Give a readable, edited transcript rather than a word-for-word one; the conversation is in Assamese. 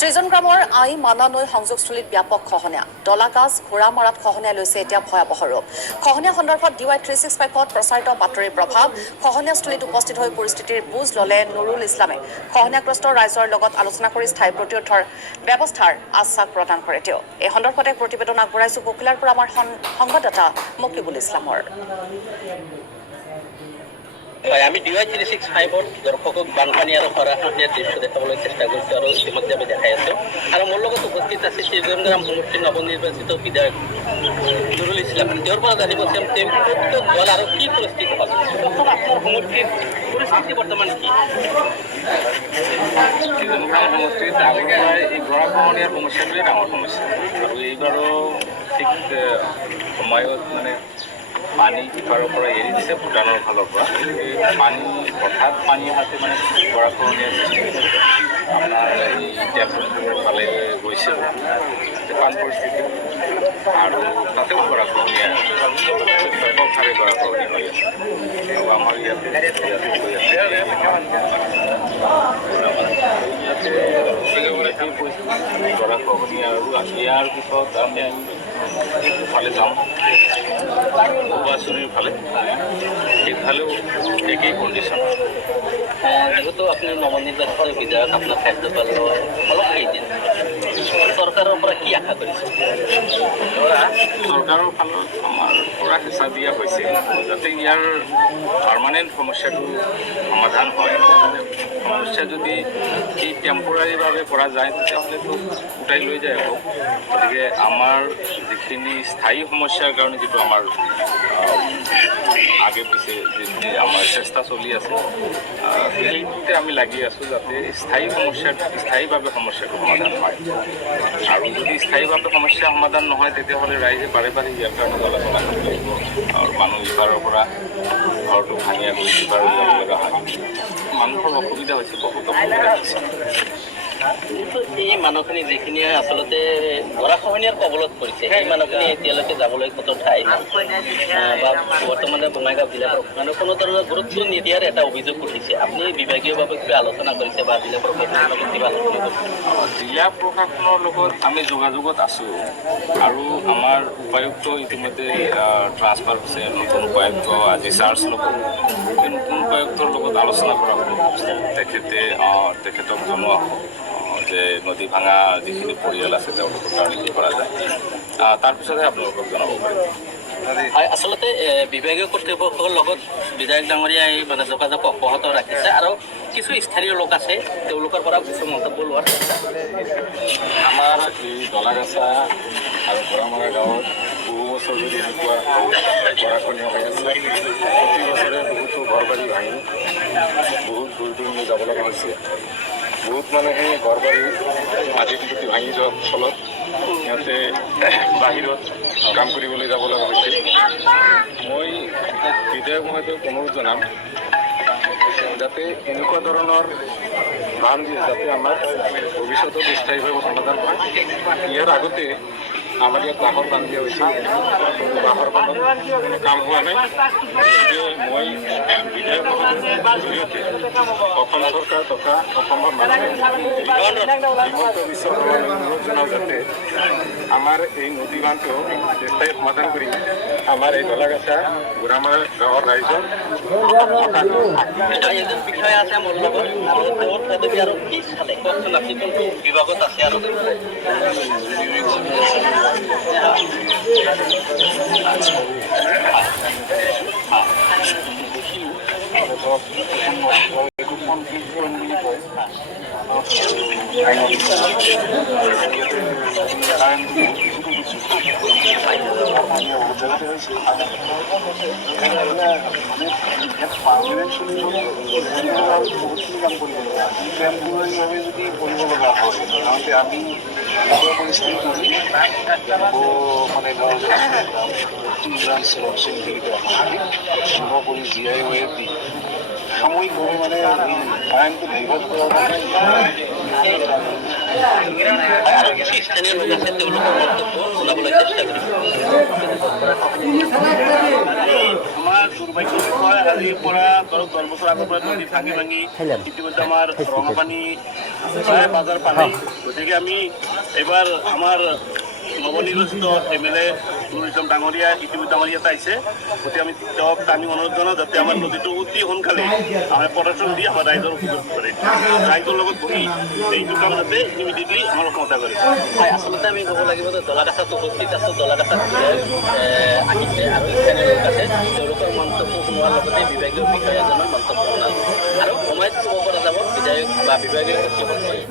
ত্ৰিজন গ্ৰামৰ আই মানা নৈ সংযোগস্থলীত ব্যাপক খহনীয়া দলাগাছ ঘোঁৰামৰাত খহনীয়া লৈছে এতিয়া ভয়াৱহ ৰূপ খহনীয়া সন্দৰ্ভত DY 365ত প্ৰচাৰিত বাতৰিৰ প্ৰভাৱ খহনীয়াস্থলীত উপস্থিত হৈ পৰিস্থিতিৰ বুজ ল'লে নুৰুল ইছলামে খহনীয়াগ্ৰস্ত ৰাইজৰ লগত আলোচনা কৰি স্থায়ী প্ৰতিৰোধৰ ব্যৱস্থাৰ আশ্বাস প্ৰদান কৰে তেওঁ এই সন্দৰ্ভত এক প্ৰতিবেদন আগবঢ়াইছো বকিলাৰ পৰা আমাৰ সংবাদদাতা মকিবুল ইছলামৰ আমি DY 365 দৰ্শকক বানপানী আৰু খৰাখহনীয়াৰ দৃশ্য দেখাবলৈ চেষ্টা কৰিছোঁ আৰু ইতিমধ্যে আমি দেখাই আছোঁ আৰু মোৰ লগত উপস্থিত আছে ত্ৰিজন গ্ৰাম সমষ্টিৰ নৱনিৰ্বাচিত বিধায়ক নুৰুল ইছলাম তেওঁৰ পৰা জানিব তেওঁ দল আৰু কি পৰিস্থিতি হ'ল আপোনাৰ সমষ্টিৰ পৰিস্থিতি বৰ্তমান কি ত্ৰিজন গ্ৰাম সমষ্টিত আগৰ পৰাই এই গৰাখহনীয়াৰ সমস্যাটোৱেই ডাঙৰ সমস্যা আৰু এইবাৰো ঠিক সময়ত মানে পানী ইপাৰৰ পৰা এৰি দিছে ভূটানৰ ফালৰ পৰা পানী হঠাৎ পানী অহাতে মানে গৰাখহনীয়াৰ সৃষ্টি হৈছে আপোনাৰ এই টেম্পোৰ ফালে গৈছে বান পৰিস্থিতি আৰু তাতেও গৰাখহনীয়া ব্যাপকভাৱে গৰাখহনীয়া হৈ আছে আৰু আমাৰ ইয়াতে গৰাখহনীয়া আৰু ইয়াৰ পিছত আমি ইফালে যাম উপাচনীৰ ফালে সেইফালেও একেই কণ্ডিশ্যন যেহেতু আপুনি নৱনিৰ্বাচিত বিধায়ক আপোনাৰ কাৰ্যকাল অলপ কেইদিন চৰকাৰৰ পৰা কি আশা কৰিছে চৰকাৰৰ ফালত আমাৰ পৰা হেঁচা দিয়া হৈছে যাতে ইয়াৰ পাৰ্মানেণ্ট সমস্যাটো সমাধান হয় সমস্যা যদি এই টেম্পৰাৰীভাৱে কৰা যায় তেতিয়াহ'লেতো উঠাই লৈ যায় আকৌ গতিকে আমাৰ যিখিনি স্থায়ী সমস্যাৰ কাৰণে যিটো আমাৰ আগে পিছে যিখিনি আমাৰ চেষ্টা চলি আছে সেইটোতে আমি লাগি আছোঁ যাতে স্থায়ীভাৱে সমস্যাটো সমাধান হয় আৰু যদি স্থায়ীভাৱে সমস্যা সমাধান নহয় তেতিয়াহ'লে ৰাইজে বাৰে বাৰে ইয়াৰ কাৰণে চলাচলা কৰিব লাগিব আৰু মানুহ ইপাৰৰ পৰা ঘৰটো ভাঙি আকৌ সিপাৰৰ যাব লগা হয় মানুহৰ অসুবিধা হৈছে বহুত অসুবিধা হৈছে এই মানুহখিনি যিখিনি আচলতে গৰাখহনীয়াৰ কবলত পৰিছে সেই মানুহখিনি এতিয়ালৈকে যাবলৈ ক'তো ঠাই নাই বা বৰ্তমানে বঙাইগাঁও জিলা প্ৰশাসনে কোনো ধৰণৰ গুৰুত্ব নিদিয়াৰ এটা অভিযোগ উঠিছে আপুনি বিভাগীয়ভাৱে কিবা আলোচনা কৰিছে বা জিলা প্ৰশাসনৰ লগত কিবা আলোচনা কৰিছে জিলা প্ৰশাসনৰ লগত আমি যোগাযোগত আছোঁ আৰু আমাৰ উপায়ুক্ত ইতিমধ্যে ট্ৰান্সফাৰ হৈছে নতুন উপায়ুক্ত আজি চাৰ্জ ল'ব সেই নতুন উপায়ুক্তৰ লগত আলোচনা কৰা হ'ব তেখেতক জনোৱা হ'ব যে নদী ভাঙা যিখিনি পৰিয়াল আছে তেওঁলোকৰ কাৰণে কি কৰা যায় তাৰপিছতহে আপোনালোকক জনাব পাৰিম আচলতে বিভাগীয় কৰ্তৃপক্ষৰ লগত বিধায়ক ডাঙৰীয়াই মানে যোগাযোগ অব্যাহত ৰাখিছে আৰু কিছু স্থানীয় লোক আছে তেওঁলোকৰ পৰা কিছু মন্তব্য লোৱাৰ চেষ্টা আমাৰ এই দলাগাছা আৰু ঘোঁৰামৰা গাঁৱত বহু বছৰ ধৰি এনেকুৱা গৰাখহনীয়া হৈ আছে প্ৰতি বছৰে বহুতো ঘৰ বাৰী ভাঙি বহুত দূৰ দূৰণি যাব লগা হৈছে বহুত মানুহে ঘৰ বাৰী মাটি খুটি ভাঙি যোৱাৰ ফলত সিহঁতে বাহিৰত কাম কৰিবলৈ যাব লগা হৈছে মই বিধায়ক মহোদয়ক অনুৰোধ জনাম যাতে এনেকুৱা ধৰণৰ বান যাতে আমাৰ ভৱিষ্যতত স্থায়ীভাৱে সমাধান হয় ইয়াৰ আগতে আমাৰ ইয়াত বাঁহৰ বান্ধ দিয়া হৈছে বাঁহৰ বান্ধত কোনো কাম হোৱা নাই গতিকে মই বিধায়ক মহোদয়ৰ জৰিয়তে অসম চৰকাৰ তথা অসমৰ মানুহে হিমন্ত বিশ্ব শৰ্মালৈ অনুৰোধ জনাওঁ যাতে আমাৰ এই নদী বান্ধটো স্থায়ী সমাধান কৰি আমাৰ এই দলাগাছা ঘোঁৰামৰা গাঁৱৰ ৰাইজৰ এজন বিষয়া আছে মোৰ লগত আৰু তেওঁৰ পদবী আৰু কি চালে কওকচোন আপুনি কোনটো বিভাগত আছে আৰু টেম্পৰাৰীভাৱে যদি কৰিব লগা হয় সাধাৰণতে আমি পৰিস্থিতি মানে সংগ্ৰহ কৰি GIOয়ে দি সাময়িকভাৱে মানে কাৰেণ্টটো ডাইভাৰ্ট কৰাৰ কাৰণে আৰু কি স্থানীয় লোক আছে তেওঁলোকৰ মন্তব্য শুনাবলৈ চেষ্টা কৰিম। আমাৰ দুৰ্ভাগ্য বিষয় আজিৰ পৰা ধৰক 10 বছৰ আগৰ পৰা নদী ভাঙি ভাঙি ইতিমধ্যে আমাৰ ৰঙাপানী প্ৰায় বাজাৰ পানী। গতিকে আমি এইবাৰ আমাৰ নৱনিৰ্বাচিত MLA নুৰুল ইছলাম ডাঙৰীয়া ইতিমধ্যে আমাৰ ইয়াত আহিছে। গতিকে আমি তেওঁক আমি অনুৰোধ জনাওঁ যাতে আমাৰ নদীটো অতি সোনকালে আমাৰ প্ৰদৰ্শন দি আমাৰ ৰাইজৰ উপযোগ কৰে, ৰাইজৰ লগত বহি এইটো কাম যাতে ইমিডিয়েটলি আমাৰ সমাধা কৰে। হয়, আচলতে আমি ক'ব লাগিব যে দলাগাছাত উপস্থিত আছোঁ, দলাগাছাত আহিছে আৰু স্থানীয় লোক আছে, তেওঁলোকৰ মন্তব্য শুনোৱাৰ লগতে বিভাগীয় বিষয়াজনৰ মন্তব্য শুনা আৰু সময়ত ক'ব পৰা যাব বিধায়ক বা বিভাগীয় কৰ্তৃপক্ষই